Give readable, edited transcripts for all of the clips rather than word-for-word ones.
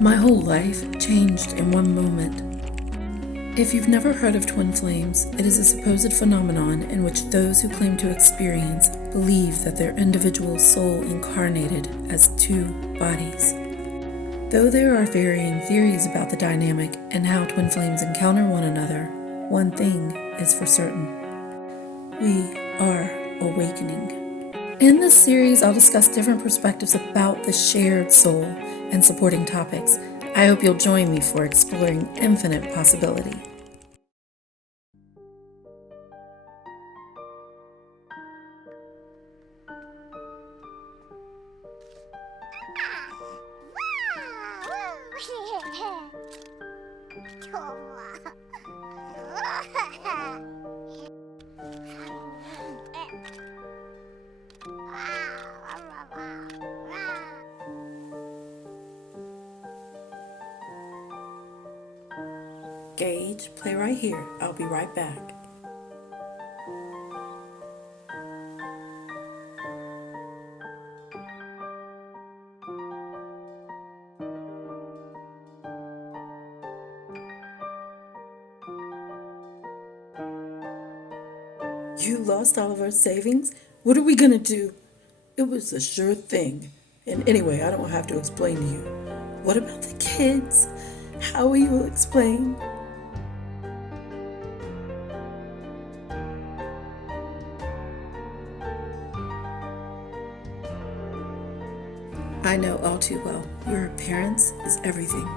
My whole life changed in one moment. If you've never heard of twin flames, it is a supposed phenomenon in which those who claim to experience believe that their individual soul incarnated as two bodies. Though there are varying theories about the dynamic and how twin flames encounter one another, one thing is for certain. We are awakening. In this series, I'll discuss different perspectives about the shared soul and supporting topics. I hope you'll join me for exploring infinite possibility. Gage, play right here. I'll be right back. You lost all of our savings? What are we gonna do? It was a sure thing. And anyway, I don't have to explain to you. What about the kids? How will you explain? I know all too well. Your appearance is everything.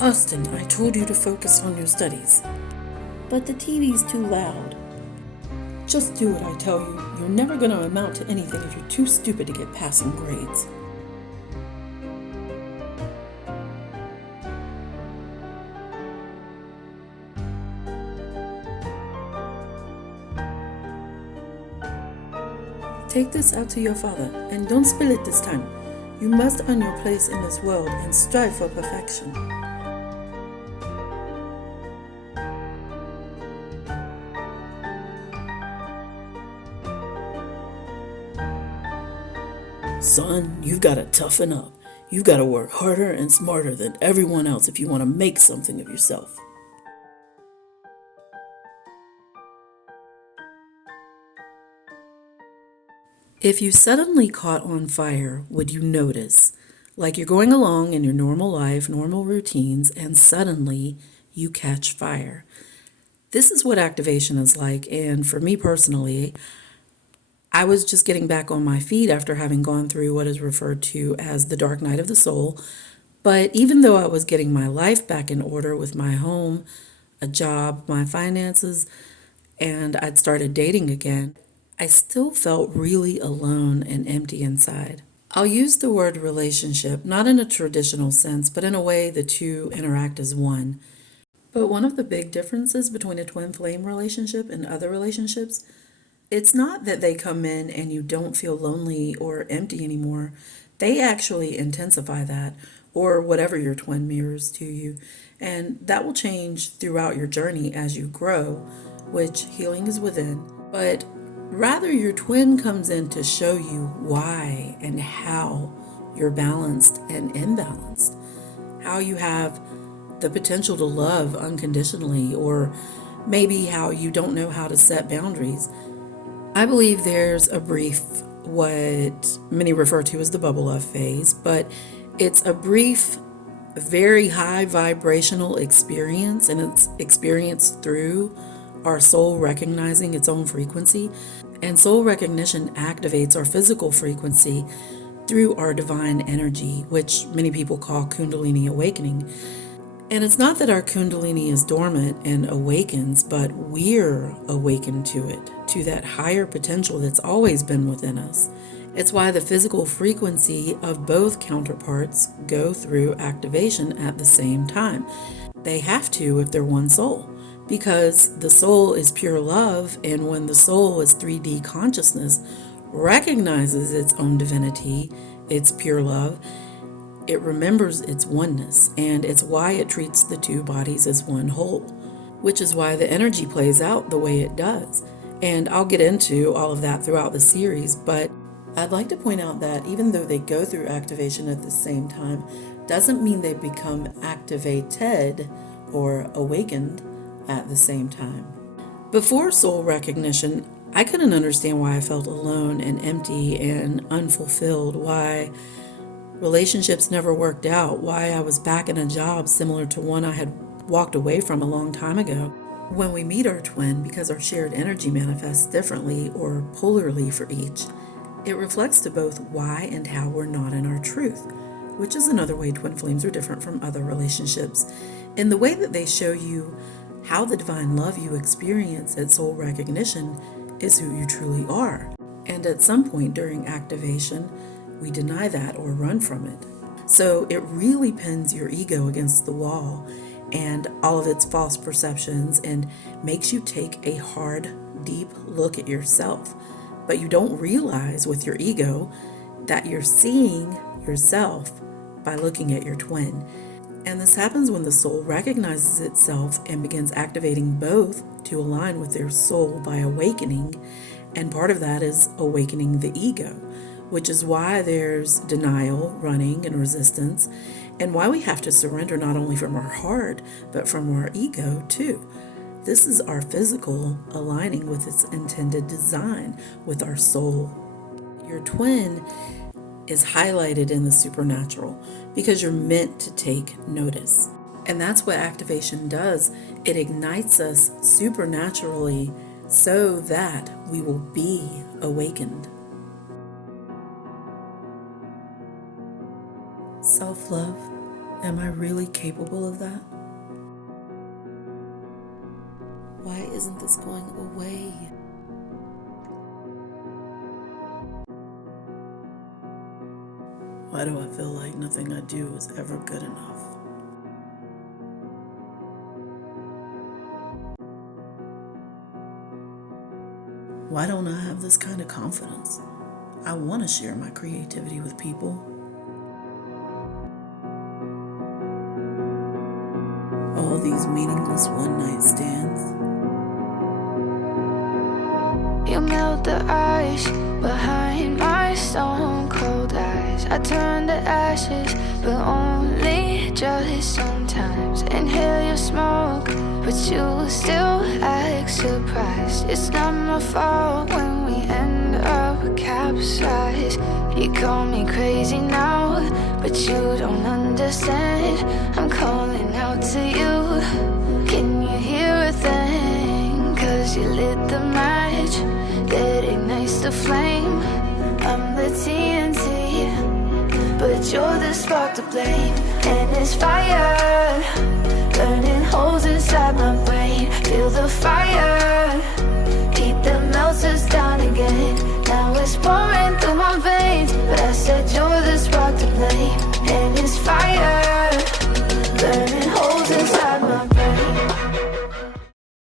Austin, I told you to focus on your studies. But the TV's too loud. Just do what I tell you. You're never going to amount to anything if you're too stupid to get passing grades. Take this out to your father, and don't spill it this time. You must earn your place in this world and strive for perfection. Son, you've got to toughen up. You've got to work harder and smarter than everyone else if you want to make something of yourself. If you suddenly caught on fire, would you notice? Like you're going along in your normal life, normal routines, and suddenly you catch fire. This is what activation is like, and for me personally, I was just getting back on my feet after having gone through what is referred to as the dark night of the soul. But even though I was getting my life back in order with my home, a job, my finances, and I'd started dating again, I still felt really alone and empty inside. I'll use the word relationship, not in a traditional sense, but in a way the two interact as one. But one of the big differences between a twin flame relationship and other relationships, it's not that they come in and you don't feel lonely or empty anymore. They actually intensify that, or whatever your twin mirrors to you. And that will change throughout your journey as you grow, which healing is within. But rather, your twin comes in to show you why and how you're balanced and imbalanced. How you have the potential to love unconditionally, or maybe how you don't know how to set boundaries. I believe there's a brief, what many refer to as the bubble love phase, but it's a brief, very high vibrational experience, and it's experienced through our soul recognizing its own frequency. And soul recognition activates our physical frequency through our divine energy, which many people call Kundalini awakening. And it's not that our Kundalini is dormant and awakens, but we're awakened to it, to that higher potential that's always been within us. It's why the physical frequency of both counterparts go through activation at the same time. They have to if they're one soul, because the soul is pure love, and when the soul is 3D consciousness, recognizes its own divinity, its pure love, it remembers its oneness, and it's why it treats the two bodies as one whole. which is why the energy plays out the way it does. And I'll get into all of that throughout the series, but I'd like to point out that even though they go through activation at the same time, doesn't mean they become activated or awakened at the same time. Before soul recognition, I couldn't understand why I felt alone and empty and unfulfilled, why relationships never worked out, why I was back in a job similar to one I had walked away from a long time ago. When we meet our twin, because our shared energy manifests differently or polarly for each, it reflects to both why and how we're not in our truth, which is another way twin flames are different from other relationships, in the way that they show you how the divine love you experience at soul recognition is who you truly are. And at some point during activation, we deny that or run from it. So it really pins your ego against the wall and all of its false perceptions and makes you take a hard, deep look at yourself. But you don't realize with your ego that you're seeing yourself by looking at your twin. And this happens when the soul recognizes itself and begins activating both to align with their soul by awakening. And part of that is awakening the ego, which is why there's denial, running, and resistance, and why we have to surrender not only from our heart, but from our ego too. This is our physical aligning with its intended design, with our soul. Your twin is highlighted in the supernatural because you're meant to take notice. And that's what activation does. It ignites us supernaturally so that we will be awakened. Self-love, am I really capable of that? Why isn't this going away? Why do I feel like nothing I do is ever good enough? Why don't I have this kind of confidence? I want to share my creativity with people. All these meaningless one-night stands. You melt the ice behind my stone cold eyes. I turn to ashes, but only just sometimes. Inhale your smoke, but you still act surprised. It's not my fault when we end up capsized. You call me crazy now, but you don't understand. I'm calling out to you. Can you hear a thing? 'Cause you lit the match that ignites the flame. I'm the TNT, but you're the spark to blame. And it's fire burning holes inside my brain. Feel the fire